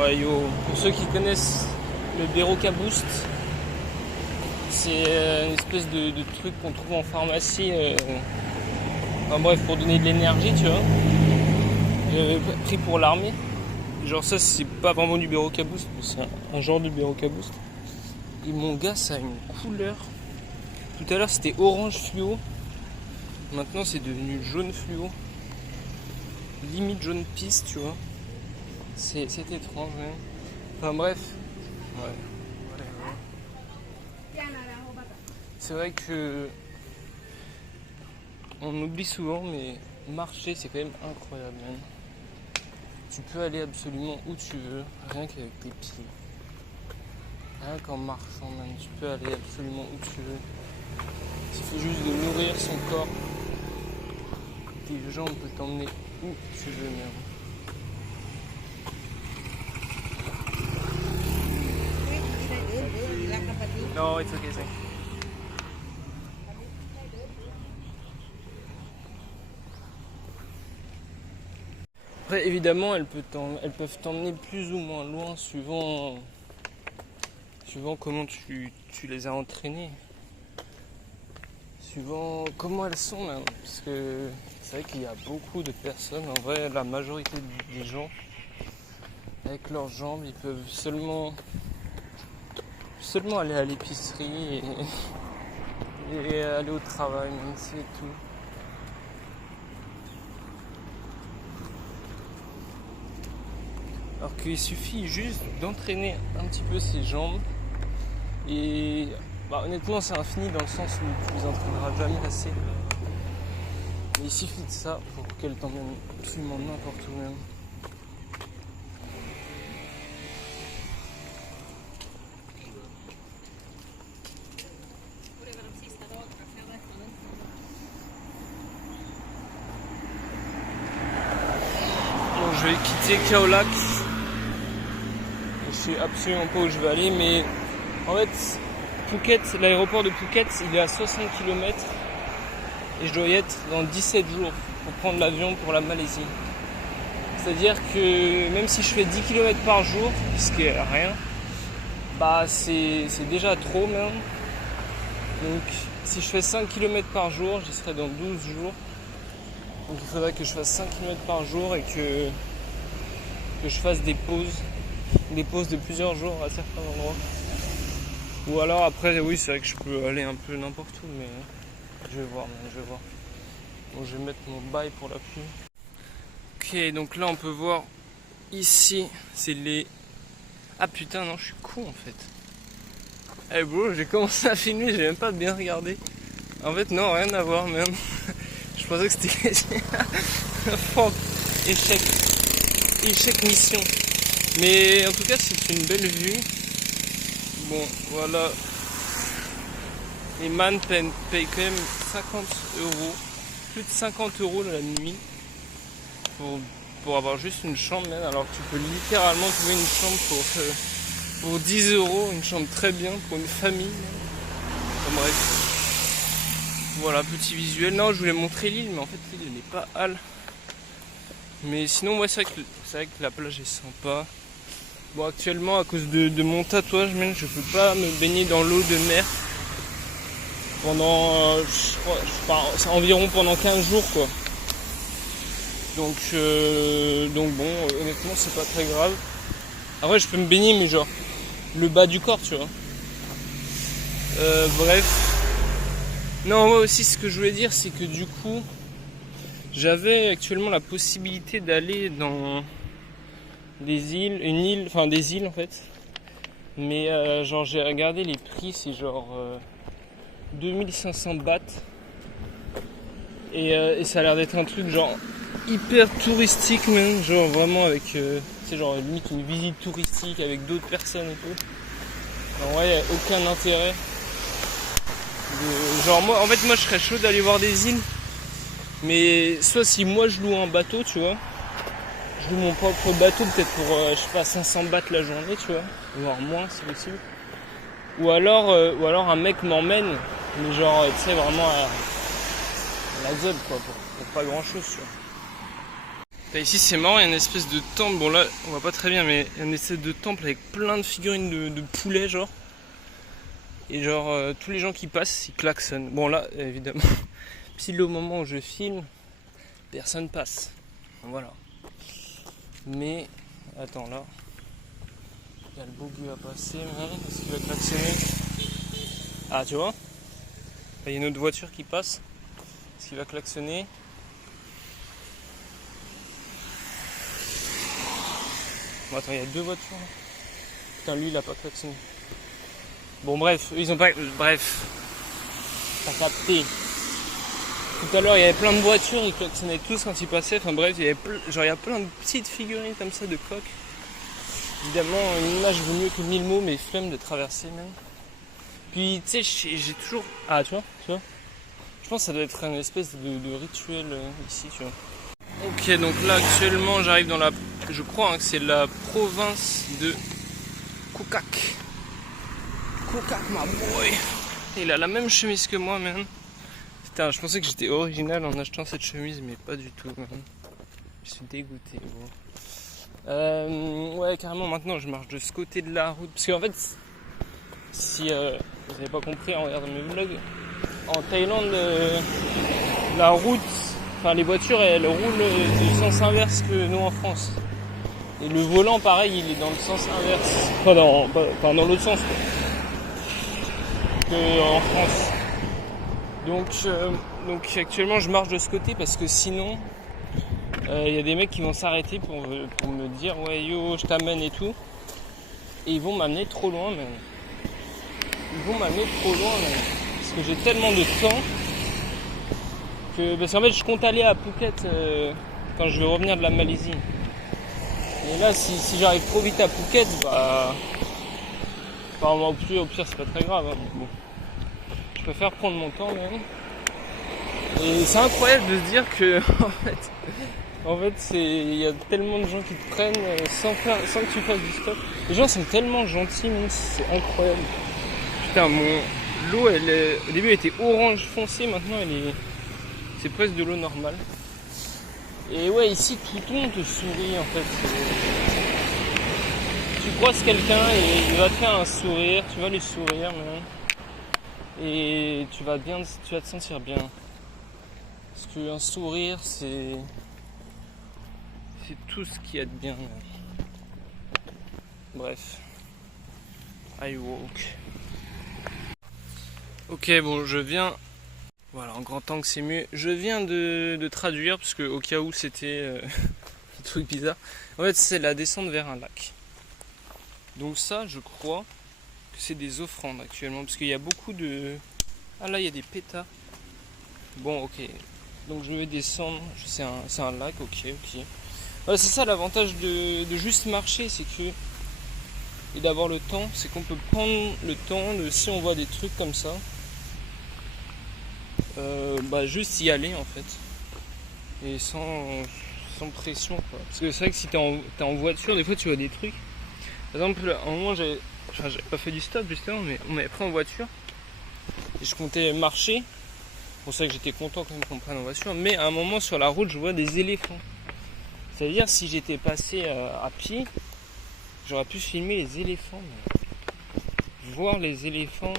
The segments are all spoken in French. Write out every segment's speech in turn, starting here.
Ouais, yo, pour ceux qui connaissent le Berocca Boost, c'est une espèce de truc qu'on trouve en pharmacie. Enfin bref, pour donner de l'énergie, tu vois. J'avais pris pour l'armée. Genre ça, c'est pas vraiment du Berocca Boost, mais c'est un genre de Berocca Boost. Et mon gars, ça a une couleur. Tout à l'heure, c'était orange fluo. Maintenant, c'est devenu jaune fluo. Limite jaune piste, tu vois. C'est étrange, hein. Enfin bref. Ouais. C'est vrai que on oublie souvent, mais marcher c'est quand même incroyable, man. Tu peux aller absolument où tu veux, rien qu'avec tes pieds. Rien qu'en marchant, man. Tu peux aller absolument où tu veux. Il suffit juste de nourrir son corps. Tes jambes peuvent t'emmener où tu veux, même. Non, it's okay, thanks. Après, évidemment, elles peuvent t'emmener plus ou moins loin suivant comment tu les as entraînées. Suivant comment elles sont, même. Parce que c'est vrai qu'il y a beaucoup de personnes, en vrai, la majorité des gens, avec leurs jambes, ils peuvent seulement aller à l'épicerie et aller au travail, même si c'est tout. Alors qu'il suffit juste d'entraîner un petit peu ses jambes et honnêtement c'est infini dans le sens où tu les entraîneras jamais assez. Mais il suffit de ça pour qu'elles t'emmènent absolument n'importe où même. Bon, je vais quitter Kaolack. Je sais absolument pas où je vais aller, mais en fait Phuket, l'aéroport de Phuket il est à 60 km et je dois y être dans 17 jours pour prendre l'avion pour la Malaisie. C'est-à-dire que même si je fais 10 km par jour, ce qui est rien, c'est déjà trop même. Donc si je fais 5 km par jour, j'y serai dans 12 jours. Donc il faudrait que je fasse 5 km par jour et que je fasse des pauses de plusieurs jours à certains endroits. Ou alors après, oui, c'est vrai que je peux aller un peu n'importe où, mais je vais voir. Bon, je vais mettre mon bail pour la pluie. Ok, donc là on peut voir ici, c'est les... Ah putain, non, je suis con en fait. Eh bro, j'ai commencé à filmer, j'ai même pas bien regardé. En fait, non, rien à voir même. Je pensais que c'était échec mission. Mais en tout cas, c'est une belle vue. Bon, voilà. Les man payent quand même 50 euros, plus de 50 euros la nuit pour avoir juste une chambre, même. Alors que tu peux littéralement trouver une chambre pour 10 euros, une chambre très bien pour une famille. Enfin, bref. Voilà, petit visuel. Non, je voulais montrer l'île, mais en fait l'île n'est pas hâle. Mais sinon, ouais, c'est vrai que la plage est sympa. Bon, actuellement, à cause de mon tatouage, même, je peux pas me baigner dans l'eau de mer pendant, c'est environ pendant 15 jours, quoi. Donc bon, honnêtement, c'est pas très grave. Après, je peux me baigner, mais genre, le bas du corps, tu vois. Bref. Non, moi aussi, ce que je voulais dire, c'est que du coup, j'avais actuellement la possibilité d'aller dans des îles, en fait. Mais genre j'ai regardé les prix, c'est genre 2500 bahts. Et ça a l'air d'être un truc genre hyper touristique même, genre vraiment avec, c'est genre limite une visite touristique avec d'autres personnes et tout. En vrai, il n'y a aucun intérêt. Genre moi, en fait moi je serais chaud d'aller voir des îles. Mais soit si moi je loue un bateau, tu vois. Je loue mon propre bateau peut-être pour, je sais pas, 500 bahts la journée, tu vois. Voire moins si possible. Ou alors un mec m'emmène, mais genre, tu sais, vraiment à la zone, quoi, pour pas grand chose, tu vois. Ici c'est marrant, il y a une espèce de temple, bon là on voit pas très bien, mais il y a une espèce de temple avec plein de figurines de poulets genre. Et genre tous les gens qui passent ils klaxonnent. Bon là évidemment, pile au moment où je filme, personne passe. Voilà. Mais attends là, il y a le bogu à passer, est-ce qu'il va klaxonner? Ah tu vois, il y a une autre voiture qui passe, est-ce qu'il va klaxonner? Bon, attends, il y a deux voitures là. Putain lui il a pas klaxonné. Bon bref, ils ont pas... Bref, t'as capté. Tout à l'heure il y avait plein de voitures, ils klaxonnaient tous quand ils passaient. Enfin bref, il y a plein de petites figurines comme ça de coques. Évidemment, une image vaut mieux que 1000 mots, mais flemme de traverser même. Puis tu sais, j'ai toujours... Ah tu vois. Je pense que ça doit être une espèce de rituel ici, tu vois. Ok, donc là actuellement j'arrive dans la... Je crois que c'est la province de Kukak. Kukak, my boy. Il a la même chemise que moi, man. Putain, je pensais que j'étais original en achetant cette chemise, mais pas du tout, man. Je suis dégoûté, gros. Ouais, carrément, maintenant je marche de ce côté de la route. Parce qu'en fait, si vous n'avez pas compris en regardant mes vlogs, en Thaïlande, la route, enfin les voitures, elles roulent du sens inverse que nous en France. Et le volant, pareil, il est dans le sens inverse. Pas dans l'autre sens, quoi. En France. Donc actuellement je marche de ce côté parce que sinon il y a des mecs qui vont s'arrêter pour me dire ouais yo je t'amène et tout. Et ils vont m'amener trop loin même. Parce que j'ai tellement de temps que. Parce qu'en fait je compte aller à Phuket quand je vais revenir de la Malaisie. Et là si j'arrive trop vite à Phuket, bah. Enfin, au pire c'est pas très grave. Hein, bon. Je préfère prendre mon temps même. Et c'est incroyable de se dire que en fait il y a tellement de gens qui te prennent sans que tu fasses du stop. Les gens sont tellement gentils, même si c'est incroyable. Putain, l'eau au début elle était orange foncé, maintenant c'est presque de l'eau normale. Et ouais, ici tout le monde te sourit en fait. Tu croises quelqu'un et il va te faire un sourire, tu vas lui sourire même. Et tu vas te sentir bien. Parce qu'un sourire, c'est tout ce qu'il y a de bien. Bref. I walk. Ok, bon, je viens... Voilà, en grand angle, c'est mieux. Je viens de traduire, parce que au cas où c'était un truc bizarre. En fait, c'est la descente vers un lac. Donc ça, je crois que c'est des offrandes actuellement. Parce qu'il y a beaucoup de... Ah là, il y a des pétards. Bon, ok. Donc je vais descendre, c'est un lac, ok. Voilà, c'est ça l'avantage de juste marcher, c'est que... Et d'avoir le temps, c'est qu'on peut prendre le temps de, si on voit des trucs comme ça, juste y aller en fait. Et sans pression, quoi. Parce que c'est vrai que si t'es en voiture, des fois tu vois des trucs. Par exemple, à un moment j'avais pas fait du stop justement, mais on m'avait pris en voiture. Et je comptais marcher. Pour ça que j'étais content quand même qu'on me prenne en voiture. Mais à un moment sur la route, je vois des éléphants. C'est-à-dire si j'étais passé à pied, j'aurais pu filmer les éléphants. Mais voir les éléphants...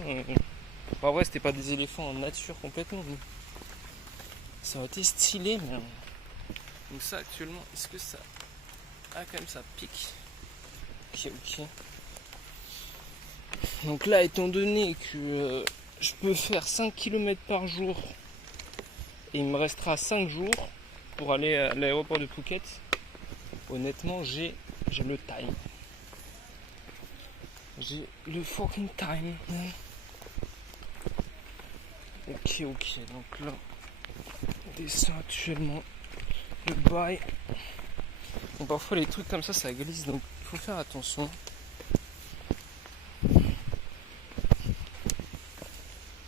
En vrai, c'était pas des éléphants en nature complètement. Mais ça aurait été stylé. Mais... Donc ça actuellement, est-ce que ça... Ah quand même ça pique. Ok. Donc là, étant donné que je peux faire 5 km par jour et il me restera 5 jours pour aller à l'aéroport de Phuket, honnêtement, j'ai le time. J'ai le fucking time. Ok. Donc là, on descend actuellement le bail. Bon, parfois les trucs comme ça glisse, donc il faut faire attention.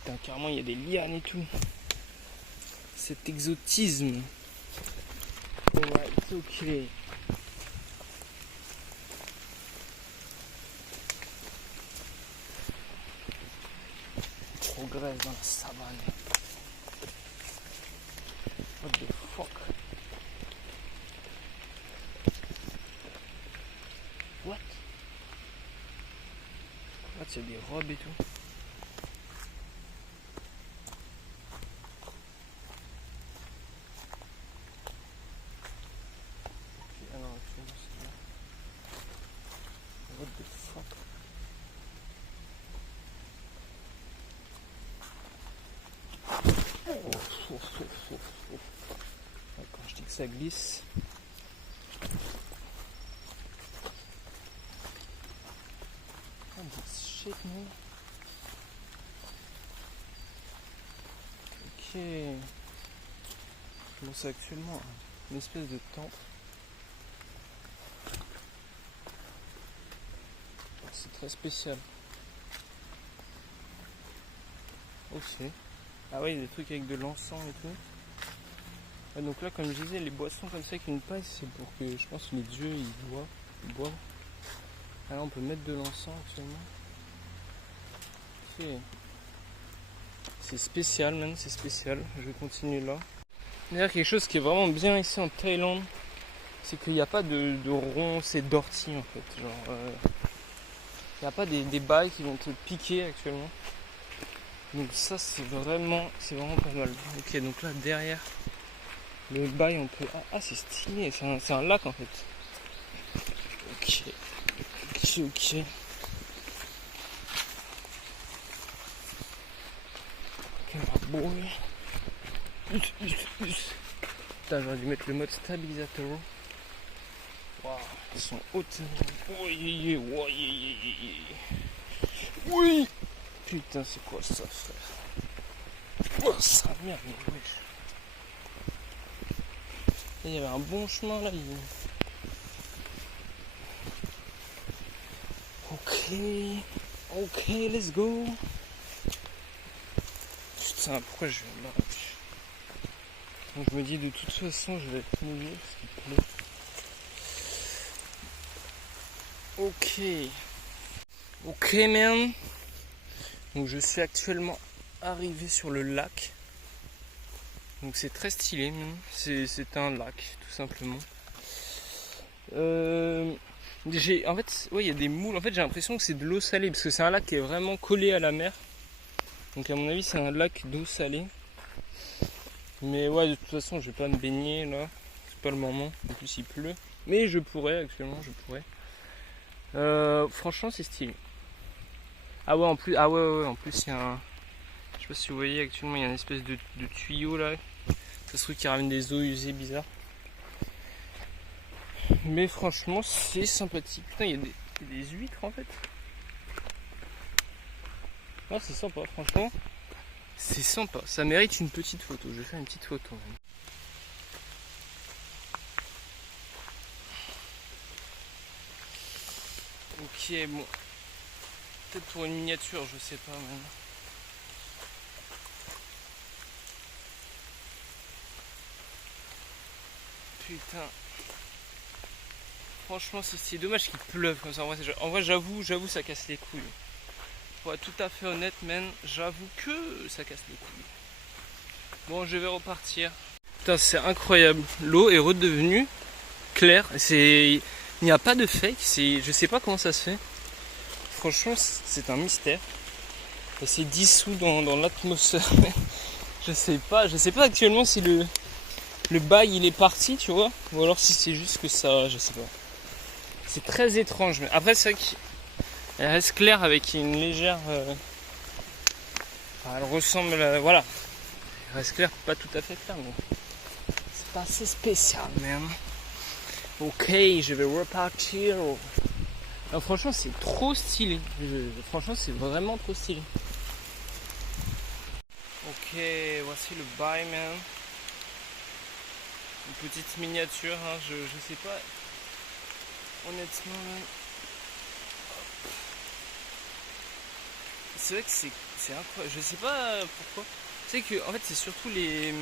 Putain, carrément, il y a des lianes et tout. Cet exotisme. Alright, it's okay. Progresse dans la savane. What the fuck? il y a des robes et tout. Ah non, actuellement c'est là. What the fuck? Quand je dis que ça glisse. Oh, this shit, man. Ok. Bon, c'est actuellement une espèce de temple. C'est très spécial. Ok. Ah ouais, il y a des trucs avec de l'encens et tout. Ouais, donc là, comme je disais, les boissons comme ça avec une paille, c'est pour que, je pense, les dieux, ils boivent. Ah là, on peut mettre de l'encens actuellement. Ok. C'est spécial, man, c'est spécial. Je vais continuer là. D'ailleurs, quelque chose qui est vraiment bien ici en Thaïlande, c'est qu'il n'y a pas de ronces et d'orties en fait. Genre, il n'y a pas des bails qui vont te piquer actuellement. Donc ça, c'est vraiment pas mal. Ok, donc là, derrière le bail, on peut... Ah, c'est stylé, c'est un lac en fait. Ok. Ok, my boy. Putain, j'aurais dû mettre le mode stabilisateur. Waouh, ils sont hautes. Oui. Oui. Putain, c'est quoi ça, frère? Oh, ça merde, mais wesh. Il y avait un bon chemin là. Ok, let's go. Putain, pourquoi je viens là? Donc je me dis de toute façon je vais être mouillé parce qu'il pleut. Ok man. Donc je suis actuellement arrivé sur le lac. Donc c'est très stylé man. C'est un lac tout simplement. En fait, ouais, il y a des moules. En fait, j'ai l'impression que c'est de l'eau salée parce que c'est un lac qui est vraiment collé à la mer. Donc à mon avis, c'est un lac d'eau salée. Mais ouais, de toute façon, je vais pas me baigner là. C'est pas le moment. En plus, il pleut. Mais je pourrais, actuellement, je pourrais. Franchement, c'est stylé. Ah ouais, en plus, en plus, il y a un... Je sais pas si vous voyez, actuellement, il y a une espèce de tuyau là. Ça se trouve qui ramène des eaux usées bizarres. Mais franchement, c'est sympathique. Putain, il y a des huîtres en fait. Ah, c'est sympa, franchement. C'est sympa. Ça mérite une petite photo. Je vais faire une petite photo. Même. Ok, bon. Peut-être pour une miniature, je sais pas même. Putain. Franchement, c'est dommage qu'il pleuve comme ça. En vrai, j'avoue, ça casse les couilles. Pour être tout à fait honnête, man, j'avoue que ça casse les couilles. Bon, je vais repartir. Putain, c'est incroyable. L'eau est redevenue claire. Il n'y a pas de fake. Je sais pas comment ça se fait. Franchement, c'est un mystère. Et c'est dissous dans l'atmosphère. Je sais pas actuellement si le bail il est parti, tu vois, ou alors si c'est juste que ça, je sais pas. C'est très étrange. Mais après, c'est vrai qu'elle reste claire avec une légère. Elle ressemble, voilà. Elle reste claire, pas tout à fait claire, mais c'est pas assez spécial, même. Ok, je vais repartir. Non, franchement, c'est trop stylé. Franchement, c'est vraiment trop stylé. Ok, voici le bail, man. Une petite miniature, hein, je sais pas. Honnêtement, c'est vrai que c'est incroyable. Je sais pas pourquoi. Tu sais que en fait c'est surtout les.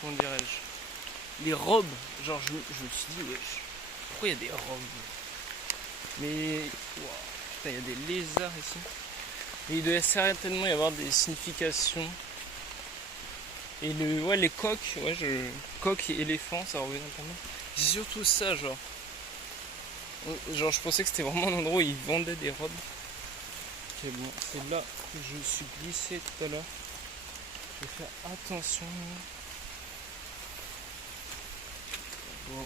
Comment dirais-je? Les robes. Genre je me suis dit wesh. Pourquoi il y a des robes? Mais. Wow, putain, il y a des lézards ici. Et il doit certainement y avoir des significations. Et les coqs, coqs et éléphants, ça revient notamment. C'est surtout ça, genre je pensais que c'était vraiment un endroit où ils vendaient des robes. Ok, bon, c'est là que je suis glissé tout à l'heure. Je vais faire attention. Bon.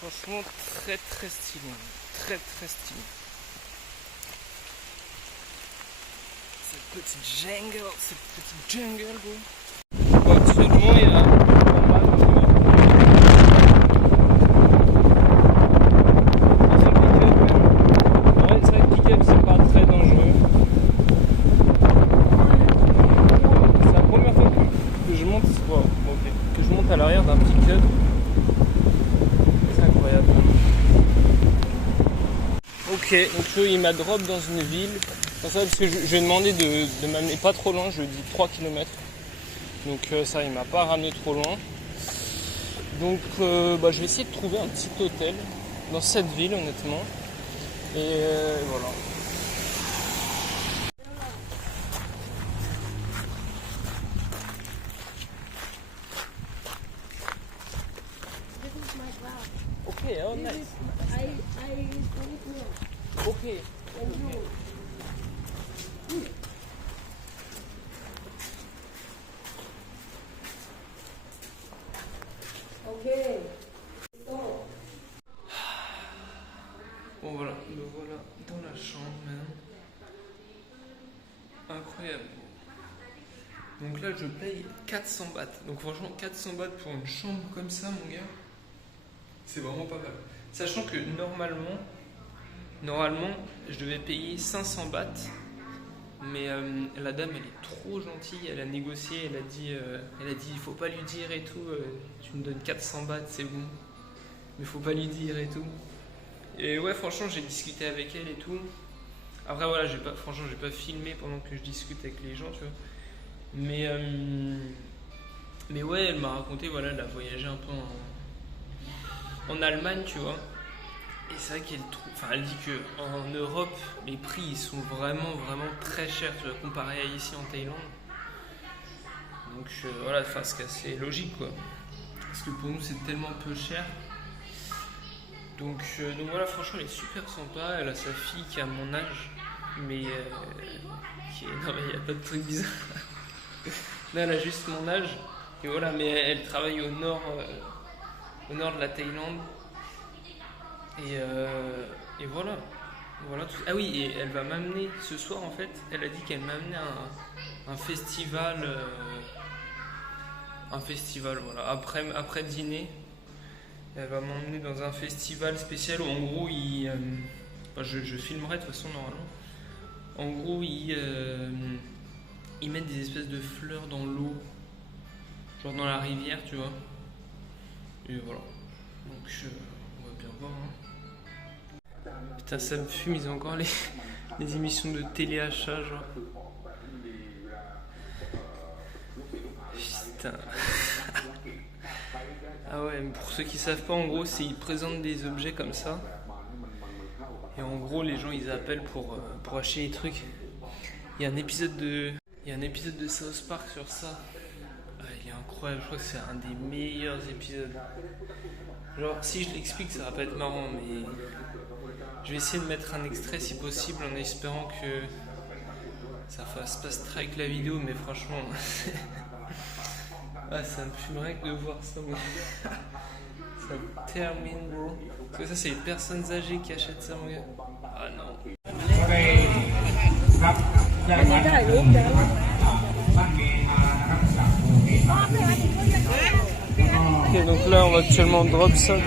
Franchement, très très stylé. Très très stylé. Cette petite jungle, gros. Bon, actuellement, il y a à l'arrière d'un pick-up. C'est incroyable. Ok, donc il m'a drop dans une ville. Ça, parce que je lui ai demandé de m'amener pas trop loin, je lui ai dit 3 km. Donc ça, il m'a pas ramené trop loin. Donc je vais essayer de trouver un petit hôtel dans cette ville, honnêtement. Et voilà. Okay, oh nice. Okay. Okay. Bon voilà, me voilà dans la chambre maintenant. Incroyable. Donc là je paye 400 bahts. Donc franchement 400 bahts pour une chambre comme ça mon gars, c'est vraiment pas mal. Sachant que normalement je devais payer 500 bahts. Mais la dame elle est trop gentille, elle a négocié, elle a dit il faut pas lui dire et tout, tu me donnes 400 bahts c'est bon, mais faut pas lui dire et tout. Et ouais franchement j'ai discuté avec elle et tout. Après voilà j'ai pas filmé pendant que je discute avec les gens tu vois. Mais ouais elle m'a raconté voilà elle a voyagé un peu en Allemagne tu vois. Et c'est vrai elle dit qu'en Europe, les prix ils sont vraiment très chers, tu vois, comparé à ici en Thaïlande. Donc voilà, c'est assez logique quoi. Parce que pour nous c'est tellement peu cher. Donc voilà, franchement elle est super sympa. Elle a sa fille qui a mon âge, mais non mais il n'y a pas de truc bizarre. Là elle a juste mon âge. Et voilà, mais elle travaille au nord de la Thaïlande. Et voilà tout. Ah oui, et elle va m'amener ce soir en fait. Elle a dit qu'elle m'amenait un festival, voilà. Après dîner, elle va m'emmener dans un festival spécial où en gros je filmerai de toute façon normalement. En gros ils mettent des espèces de fleurs dans l'eau, genre dans la rivière, tu vois. Et voilà. Donc on va bien voir. Hein. Putain, ça me fume, ils ont encore les émissions de téléachat, genre. Putain. Ah ouais, mais pour ceux qui savent pas, en gros, ils présentent des objets comme ça. Et en gros, les gens, ils appellent pour acheter des trucs. Il y a un épisode de South Park sur ça. Ah, il est incroyable, je crois que c'est un des meilleurs épisodes. Genre, si je l'explique, ça va pas être marrant, mais... Je vais essayer de mettre un extrait si possible en espérant que ça fasse pas strike la vidéo, mais franchement, ça me fumerait que de voir ça. Ça me termine, bro. Parce que ça, c'est les personnes âgées qui achètent ça, mon gars. Ah non. Ok, donc là, on va actuellement drop ça dans la...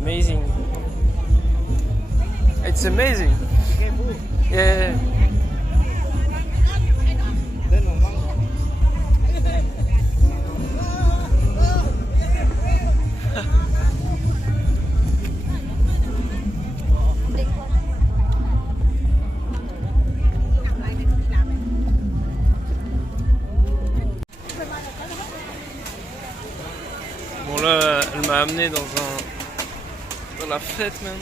Amazing. It's amazing. Yeah. Là, elle m'a amené dans la fête même.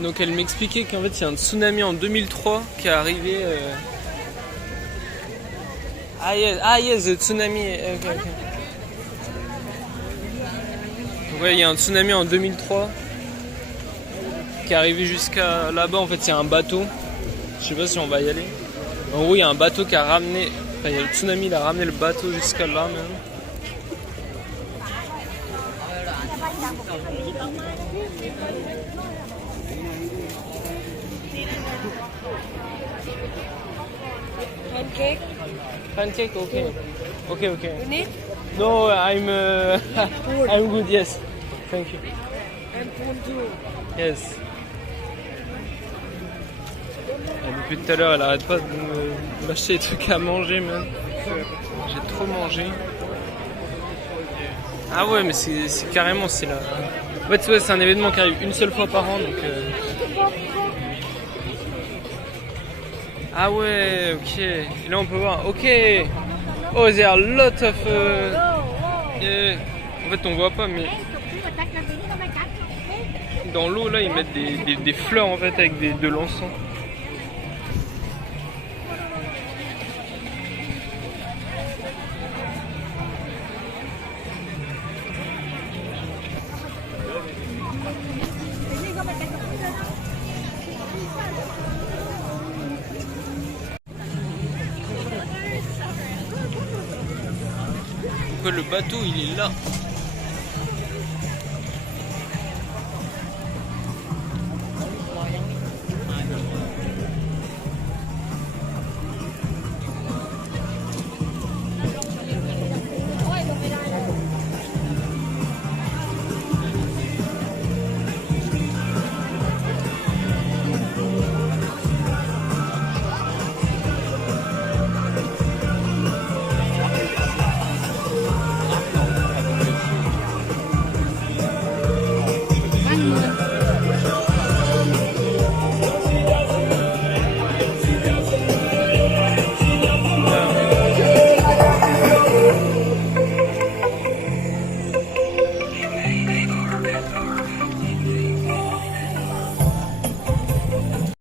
Donc elle m'expliquait qu'en fait il y a un tsunami en 2003 qui est arrivé. Ah yes, the tsunami. Okay. Donc ouais, il y a un tsunami en 2003 qui est arrivé jusqu'à là-bas. En fait, il y a un bateau. Je sais pas si on va y aller. En gros, il y a un bateau qui a ramené. Enfin, il y a le tsunami, il a ramené le bateau jusqu'à là même. Pancake. Pancake, okay. Okay. You need? No, I'm I'm good. Yes, thank you. And spoon too. Yes. Depuis tout à l'heure, elle arrête pas de m'acheter des trucs à manger, même. J'ai trop mangé. Ah ouais, mais c'est carrément, c'est là. En fait, ouais, c'est un événement qui arrive une seule fois par an, donc. Ah ouais, ok. Et là, on peut voir. Ok. Oh, there are a lot of. Yeah. En fait, on voit pas, mais dans l'eau là, ils mettent des fleurs en fait avec de l'encens. Le bateau il est là.